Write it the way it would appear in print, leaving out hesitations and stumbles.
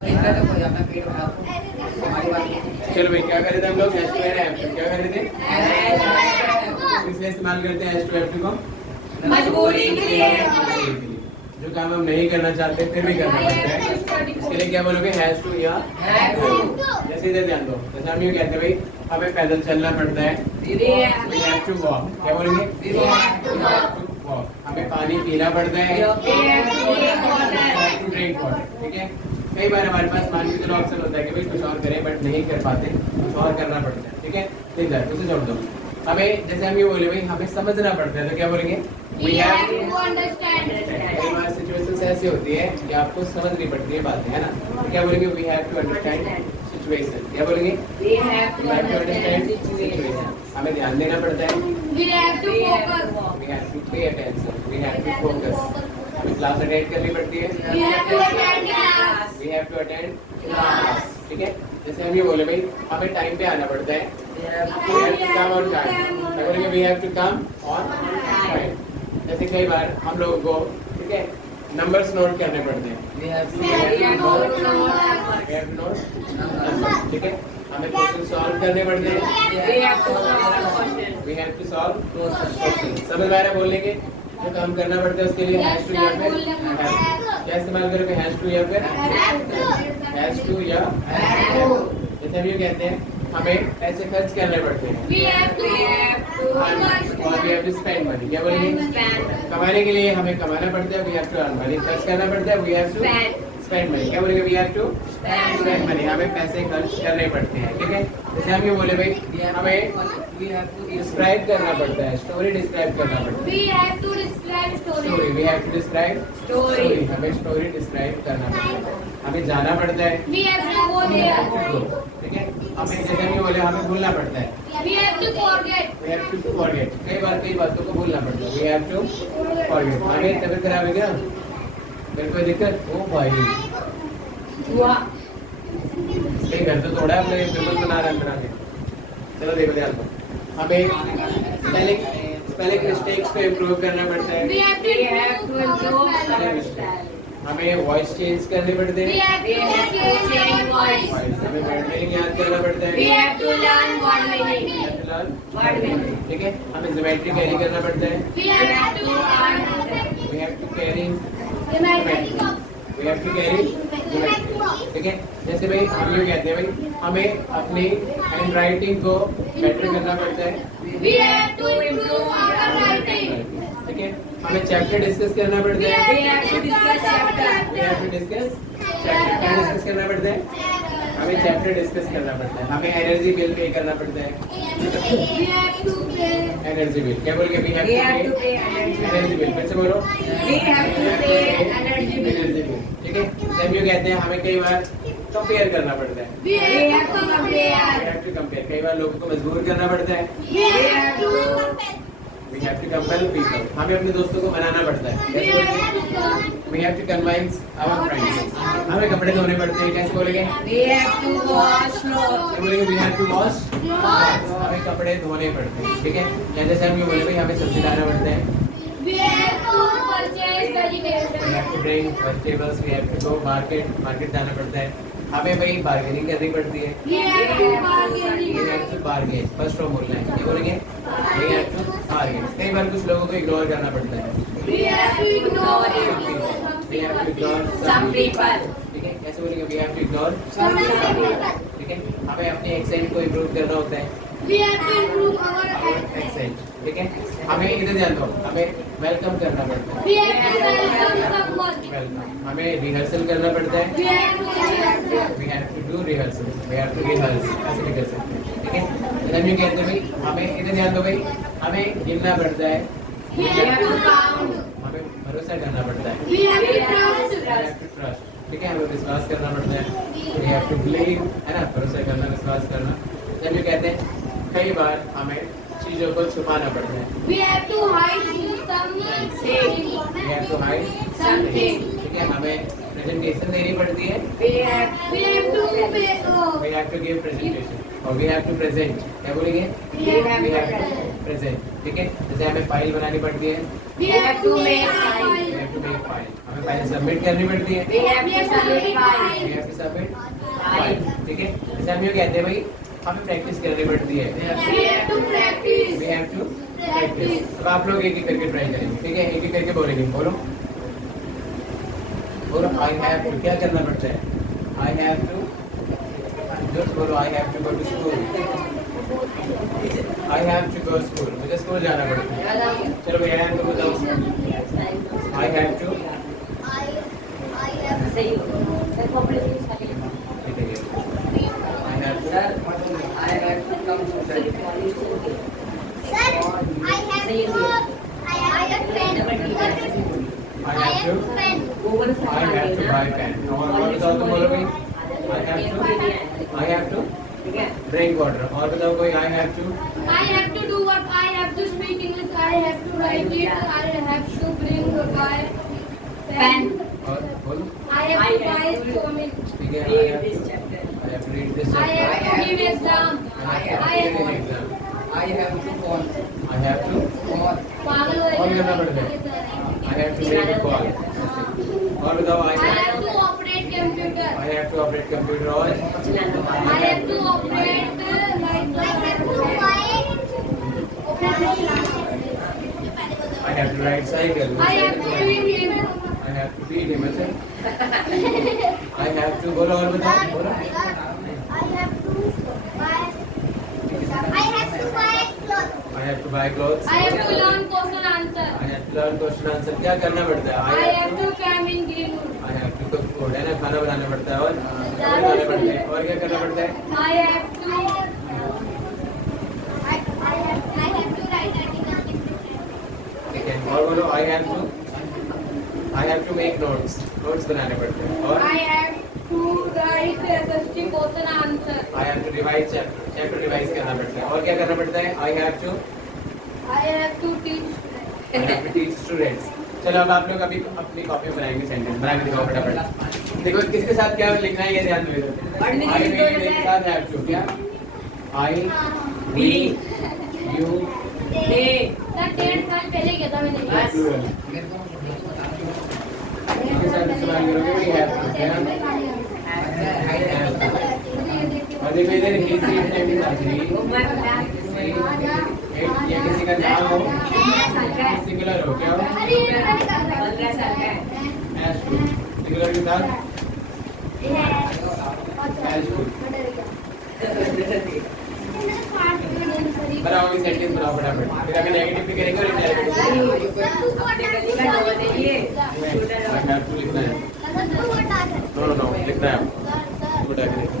चलो भाई, क्या कर रहे थे हम लोग? हैश टू है, क्या कर रहे थे? इसलिए इस्तेमाल करते हैं हैश टू हैव टू को मजबूरी के लिए। जो काम हम नहीं करना चाहते फिर भी करना पड़ता है, इसके लिए क्या बोलोगे? हैज टू या जैसे इधर ध्यान दो, जैसे हम ये कहते हैं भाई हमें पैदल चलना पड़ता है, we have to walk। क्या बोलेंगे? We have to walk। हमें पानी पीना पड़ता है, we have to drink water। ठीक है, कई बार हमारे पास मान के चलो ऑप्शन होता है कि भाई कुछ और करें बट नहीं कर पाते, कुछ और करना पड़ता है। ठीक है, ठीक है, उसे जोड़ दो। हमें जैसे हम ये बोले भाई हमें समझना पड़ता है, तो क्या बोलेंगे? We have to understand। कई बार सिचुएशंस ऐसी होती है कि आपको समझनी पड़ती है बातें, है ना? तो क्या बोलेंगे? We have to understand situation. क्या बोलेंगे? We have to understand situation। हमें ध्यान देना पड़ता है, We have to focus। We have to pay attention, we have to focus. हमें क्लास अटेंड करनी पड़ती है, We have to attend class। We have to attend class. ठीक है, जैसे हम ये बोले भाई हमें टाइम पे आना पड़ता है, we have to come on time. क्या बोलेंगे? We have to come on time. जैसे कई बार हम लोगों को, ठीक है, नंबर्स नोट करने पड़ते हैं, We have to नोट। ठीक है, हमें क्वेश्चन सॉल्व करने पड़ते हैं, we have to solve question. समझ में आ रहा है बोलने के? जो काम करना पड़ता है उसके लिए हैज टू या फिर क्या इस्तेमाल करोगे? हैज टू या फिर हैज टू या जैसे हम ये कहते हैं हमें पैसे खर्च करने पड़ते हैं, We have to और we have to spend money. क्या बोलेंगे? कमाने के लिए हमें कमाना पड़ता है, we have to earn money. खर्च करना पड़ता है, we have to spend money. क्या बोलेंगे? We have to spend money. हमें पैसे खर्च करने पड़ते हैं। ठीक है, जैसे हम ये बोले भाई हमें डिस्क्राइब करना पड़ता है, स्टोरी डिस्क्राइब करना पड़ता है, We have to describe story. story। We have to describe Story। हमें स्टोरी डिस्क्राइब करना पड़ता है, हमें जाना पड़ता है, We have to go there। ठीक है। हमें जैसे हम ये बोले हमें भूलना पड़ता है, We have to forget। We have to forget. कई बार कई बातों को भूलना पड़ता है, वी हैव टू फॉरगेट। हमें तबीयत खराब है क्या? मेरे को दिक्कत? ओ भाई हुआ। नहीं, घर तो थोड़ा अपने पेपर बना रहा है। चलो देखो ध्यान दो, हमें स्पेलिंग मिस्टेक्स को इम्प्रूव करना पड़ता है, We have to improve our style। हमें वॉइस चेंज करने पड़ते We हैं, have to change voice। हमें वर्ड मीनिंग याद करना पड़ता है, We have to learn word meaning। Word meaning। ठीक है। हमें ज्योमेट्री कैरी करना पड़ता है, We have to learn we have to carry geometry। We have to carry geometry. ठीक है, जैसे भाई हम ये कहते हैं भाई हमें अपनी हैंड राइटिंग को बेटर करना पड़ता है, We have to improve our writing। ठीक है। हमें चैप्टर डिस्कस करना पड़ता We है, have to discuss chapter। We have to discuss chapter. क्या डिस्कस करना पड़ता है? हमें चैप्टर डिस्कस करना पड़ता है, हमें एनर्जी बिल पे करना पड़ता है, We have to pay। Energy bill. क्या बोल के? वी हैव टू पे एनर्जी बिल। फिर से बोलो, We have to pay energy bill। Energy bill. ठीक है, जब ये कहते हैं हमें कई बार कंपेयर करना पड़ता है, We have to we compare। Have to compare. कई बार लोगों को मजबूर करना पड़ता है, We have to we have to compel people. हमें अपने दोस्तों को मनाना पड़ता है, We कैसे have बोलेंगे? to come। We have to convince our friends. हमें कपड़े धोने पड़ते हैं, कैसे बोलेंगे? We have to wash clothes। क्या बोलेंगे? We have to wash. हमें कपड़े धोने पड़ते हैं। ठीक है, या जैसे हम ये बोले भाई हमें सब्जी लाना पड़ता है, We have to purchase we vegetables। Have to drink vegetables, we have to go market जाना पड़ता है। हमें भाई बार्गेनिंग करनी पड़ती है, We have to bargain। We have to bargain. First form बोलना है, क्या बोलेंगे? We have to bargain. कई बार कुछ लोगों को इग्नोर करना पड़ता है, We have to ignore we have to ignore some people। ठीक है, कैसे बोलेंगे? We have to ignore Some people। ठीक है। हमें अपने एक्सेंट को इम्प्रूव करना होता है, We have to improve our accent. ठीक है, हमें इधर ध्यान दो, हमें वेलकम करना पड़ता है, We have to welcome someone। Welcome. हमें रिहर्सल करना पड़ता है, We have to rehearse। We have to do rehearsal, we have to rehearse. ऐसे भी कर सकते हैं। ठीक है, जैसे हम ये कहते हैं भाई हमें इधर ध्यान दो भाई हमें गिनना पड़ता है, We have to count। हमें भरोसा करना पड़ता है, We have to we trust। Have to trust. ठीक है, हमें विश्वास करना पड़ता है, वी हैव टू बिलीव, है ना? भरोसा करना, विश्वास करना। जब ये कहते हैं कई बार हमें चीजों को छुपाना पड़ता है, We have to hide something। We have to hide Something। ठीक है, हमें प्रेजेंटेशन देनी पड़ती है, We have to pay। We have to give presentation. और वी हैव टू प्रेजेंट, क्या बोलेंगे? We have we to have to present, ठीक है। जैसे हमें फाइल बनानी पड़ती है, We have to make file. We have to make file, हमें पहले सबमिट करनी पड़ती है, We have to submit we file. Have to submit file, ठीक है। जैसे हम ये कहते हैं भाई हमें प्रैक्टिस करनी पड़ती है, We have to practice. We have to practice. अब आप लोग एक एक करके ट्राई करेंगे, ठीक है, एक एक करके बोलेंगे, बोलो बोलो। आई हैव टू, क्या करना पड़ता है? आई हैव टू, जस्ट बोलो I have to go to school, I have to go school, मुझे स्कूल जाना पड़ता है। चलो भैया हैव टू बताओ, आई हैव टू, सही हो। सर कॉम्प्लीमेंट ठीक है, I have to, I have to come to the college. I have to, Over I have to buy pen. और बताओ तुम बोलो भाई, आई हैव टू ठीक है। Drink water. और बताओ कोई, I have to, I have to do work. I have to speak English. I have to write it. I have to bring my pen. और बोलो, I have to buy comic. ठीक है, Read this chapter. I have to read this I chapter, have to give exam. I have to give an exam, I have to call. I have to, पागल हो call करना पड़ता है, I have to make a call। और बताओ, I have to operate computer. I have to operate computer, और I have to operate I have to ride cycle, I have to read him. I have to feed him, अच्छा। I have to, बोलो और बताओ, बोलो। I have to buy clothes, I have to learn question answer. I have to learn question answer, क्या करना पड़ता है? I have to come in green room. I have to cook food, है ना, खाना बनाना पड़ता है, और बनाने पड़ते हैं, और क्या करना पड़ता है? I have to ठीक है, और बोलो, I have to make notes, notes बनाने पड़ते हैं, और I have to write SST question answer. I have to revise chapter, chapter revise करना पड़ता है, और क्या करना पड़ता है? I have to teach. teach students। चलो अब आप लोग अभी अपनी कॉपी में बनाएंगे सेंटेंस, बना के दिखाओ फटाफट। देखो किसके साथ क्या लिखना है ये ध्यान दो। पढ़ने I की will जरूरत के है। साथ have to, क्या? I, we, you, They. Sir 1.5 साल पहले किया था मैंने। बस। plural। इसके साथ इस्तेमाल करोगे we have to, क्या? और देखो इधर he, she, it can be nothing। ये किसी का नाम हो, सिंगुलर हो, क्या हो? 15 साल का है। Has to, सिंगुलर के साथ has to। बनाओ ये सेंटेंस बनाओ फटाफट, फिर अगर नेगेटिव भी करेंगे और इनडायरेक्ट भी करेंगे। अपने गली का नंबर दीजिए। I have to लिखना है, नो लिखना है, उठा के